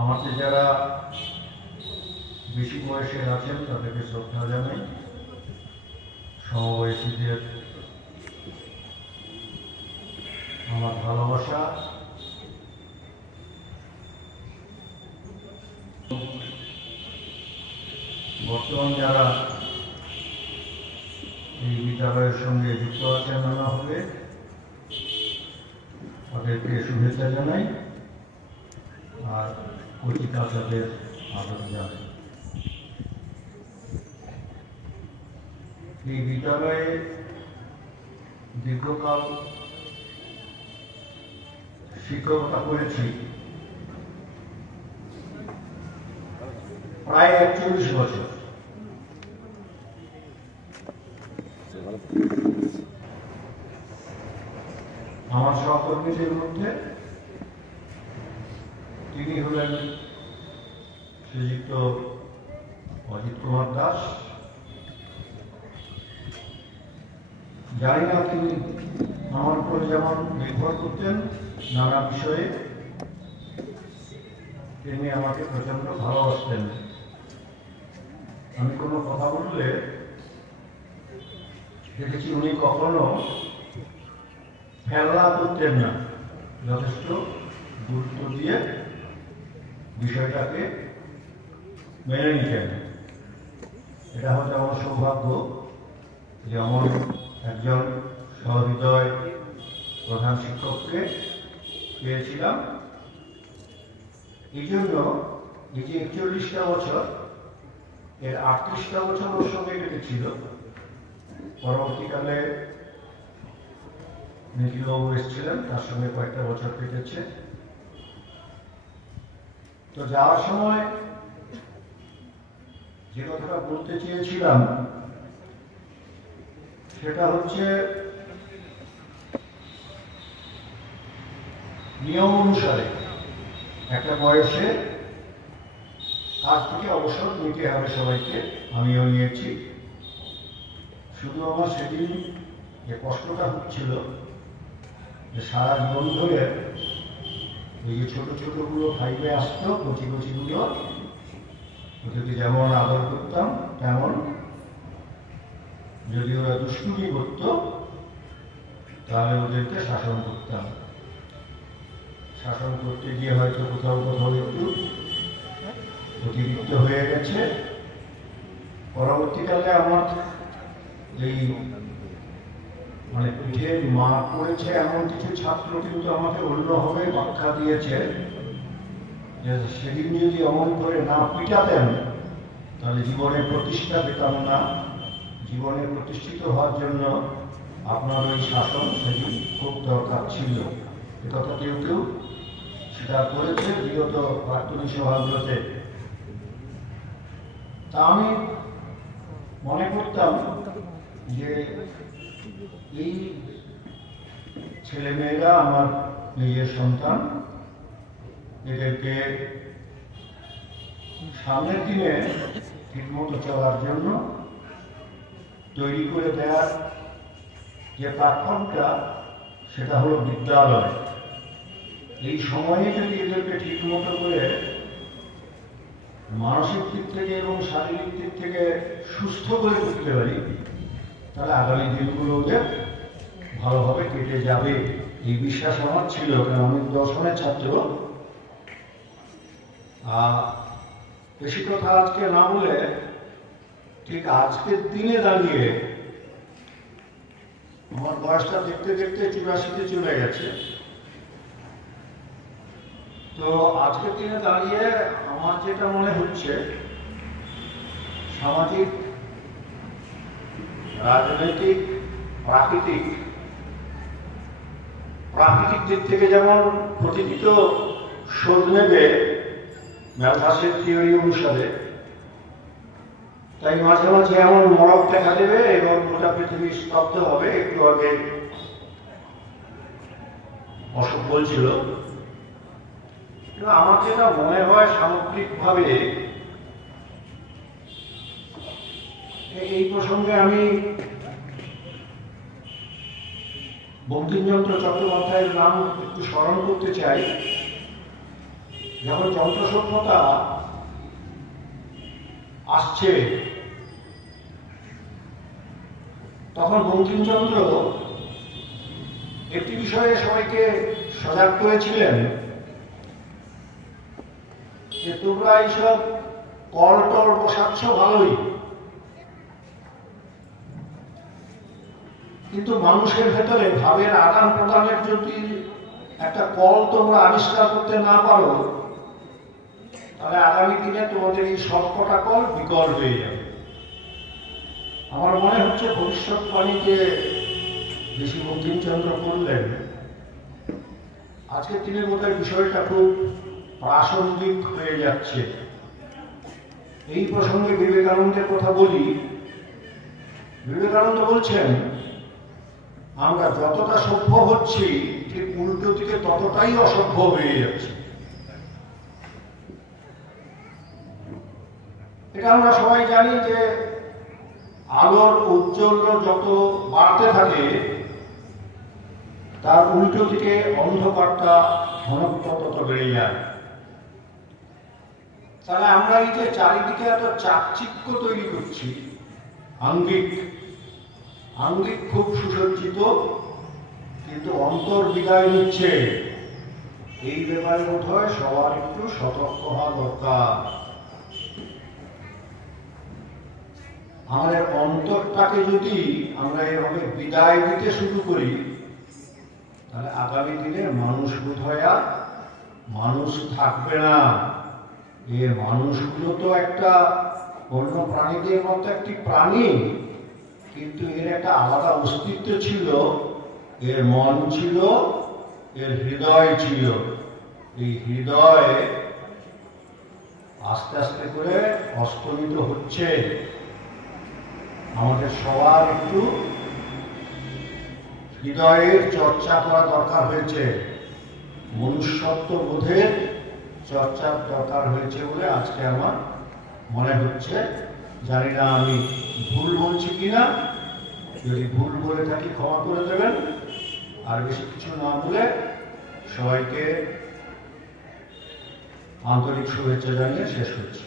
আমাদের যারা বেশি বয়সের আছেন তাদেরকে শ্রদ্ধা জানাই, সমবয়সীদের আমার ভালোবাসা। বর্তমান যারা এই বিদ্যালয়ের সঙ্গে যুক্ত আছেন নানাভাবে, তাদেরকে শুভেচ্ছা জানাই আর কচি কাচাদের আদর জানাই। এই বিদ্যালয়ে দীর্ঘকাল শিক্ষকতা করেছি, প্রায় 41 বছর। আমার সহকর্মীদের মধ্যে তিনি হলেন শ্রীযুক্ত অজিত কুমার দাস। জানি না তিনি আমার উপরে যেমন নির্ভর করতেন নানা বিষয়ে, তিনি আমাকে প্রচন্ড ভালোবাসতেন। আমি কোনো কথা বললে দেখেছি উনি কখনো ফেলা করতেন না, যথেষ্ট গুরুত্ব দিয়ে বিষয়টাকে মেনে নিতেন। এটা হয়তো আমার সৌভাগ্য যে আমার একজন সহৃদয় প্রধান শিক্ষককে পেয়েছিলাম। এই জন্য এই যে 41টা বছর, এর 38টা বছর ওর সঙ্গে কেটেছিল। পরবর্তীকালে নিখিলবাবু এসেছিলেন, তার সঙ্গে কয়েকটা বছর কেটেছে। তো যাওয়ার সময় যে কথাটা বলতে চেয়েছিলাম সেটা হচ্ছে, নিয়ম অনুসারে একটা বয়সে কাজ থেকে অবসর নিতে হবে সবাইকে, আমিও নিয়েছি। শুধু আমার সেদিন যে কষ্টটা হচ্ছিল যে সারা জীবন ধরে এই যে ছোট ছোটগুলো 5-এ আসতো, কচি কচিগুলো, ওদেরকে যেমন আদর করতাম তেমন যদি ওরা দুষ্টুমি করত তাহলে ওদেরকে শাসন করতাম। শাসন করতে গিয়ে হয়তো কোথাও কোথাও একটু অতিরিক্ত হয়ে গেছে। পরবর্তীকালে আমার এই মানে পিঠে মা পড়েছে এমন কিছু ছাত্র কিন্তু আমাকে অন্যভাবে ব্যাখ্যা দিয়েছে যে সেদিন যদি অমন করে না পিটাতেন তাহলে জীবনে প্রতিষ্ঠা পেতাম না। জীবনে প্রতিষ্ঠিত হওয়ার জন্য আপনার ওই শাসন সেদিন খুব দরকার ছিল। একথা কেউ কেউ স্বীকার করেছে বিগত প্রাক্তনী সভাগুলোতে। তা আমি মনে করতাম যে এই ছেলেমেয়েরা আমার নিজের সন্তান, এদেরকে সামনের দিনে ঠিকমতো চলার জন্য তৈরি করে দেওয়ার যে প্ল্যাটফর্মটা সেটা হলো বিদ্যালয়। এই সময়ে যদি এদেরকে ঠিকমতো করে মানসিক দিক থেকে এবং শারীরিক দিক থেকে সুস্থ করে তুলতে পারি তাহলে আগামী দিনগুলো ওদের ভালোভাবে কেটে যাবে, এই বিশ্বাস আমার ছিল। কারণ আমি দর্শনের ছাত্র। বেশি কথা আজকে না বলে ঠিক আজকের দিনে দাঁড়িয়ে আমার বয়সটা দেখতে দেখতে 84-তে চলে গেছে। তো আজকের দিনে দাঁড়িয়ে আমার যেটা মনে হচ্ছে, সামাজিক, রাজনৈতিক, প্রাকৃতিক দিক থেকে যেমন প্রতিটি তো শোধ নেবে ম্যালথাসের থিওরি অনুসারে, তাই মাঝে মাঝে এমন মরক দেখা দেবে এবং গোটা পৃথিবী স্তব্ধ হবে। একটু আগে অশোক বলছিল, আমার যেটা মনে হয় সামগ্রিকভাবে এই প্রসঙ্গে আমি বঙ্কিমচন্দ্র চট্টোপাধ্যায়ের নাম একটু স্মরণ করতে চাই। যখন যন্ত্র সভ্যতা আসছে তখন বঙ্কিমচন্দ্র একটি বিষয়ে সবাইকে সজাগ করেছিলেন যে তোমরা এইসব কল টল বসাচ্ছ ভালোই, কিন্তু মানুষের ভেতরে ভাবের আদান প্রদানের যদি একটা কল তোমরা আবিষ্কার করতে না পারো তাহলে আগামী দিনে তোমাদের এই সবকটা কল বিকল হয়ে যাবে। আমার মনে হচ্ছে ভবিষ্যৎবাণীতে ঋষি বঙ্কিমচন্দ্র করলেন, আজকে তিনি বোধহয় বিষয়টা খুব প্রাসঙ্গিক হয়ে যাচ্ছে। এই প্রসঙ্গে বিবেকানন্দের কথা বলি। বিবেকানন্দ বলছেন, আমরা যতটা সভ্য হচ্ছি ঠিক উল্টো দিকে ততটাই অসভ্য হয়ে যাচ্ছে। এটা আমরা সবাই জানি যে আলোর ঔজ্জ্বল্য যত বাড়তে থাকে তার উল্টো দিকে অন্ধকারটা ঘনত্ব তত বেড়ে যায়। তাহলে আমরা এই যে চারিদিকে এত চাকচিক্য তৈরি করছি, আঙ্গিক খুব সুসজ্জিত, কিন্তু অন্তর বিদায় নিচ্ছে, এই ব্যাপারে বোধ হয় সবার একটু সতর্ক হওয়া দরকার। আমাদের অন্তরটাকে যদি আমরা এভাবে বিদায় দিতে শুরু করি তাহলে আগামী দিনে মানুষ বোধ হয় আর মানুষ থাকবে না। এ মানুষগুলো তো একটা অন্য প্রাণীদের মতো একটি প্রাণী, কিন্তু এর একটা আলাদা অস্তিত্ব ছিল, এর মন ছিল, এর হৃদয় ছিল। এই হৃদয় আস্তে আস্তে করে অস্তমিত হচ্ছে। আমাদের সবার একটু হৃদয়ের চর্চা করা দরকার হয়েছে, মনুষ্যত্ব বোধের চর্চার দরকার হয়েছে বলে আজকে আমার মনে হচ্ছে। জানি না আমি ভুল বলছি কিনা, যদি ভুল বলে থাকি ক্ষমা করে দেবেন। আর বেশি কিছু না বলে সবাইকে আন্তরিক শুভেচ্ছা জানিয়ে শেষ করছি।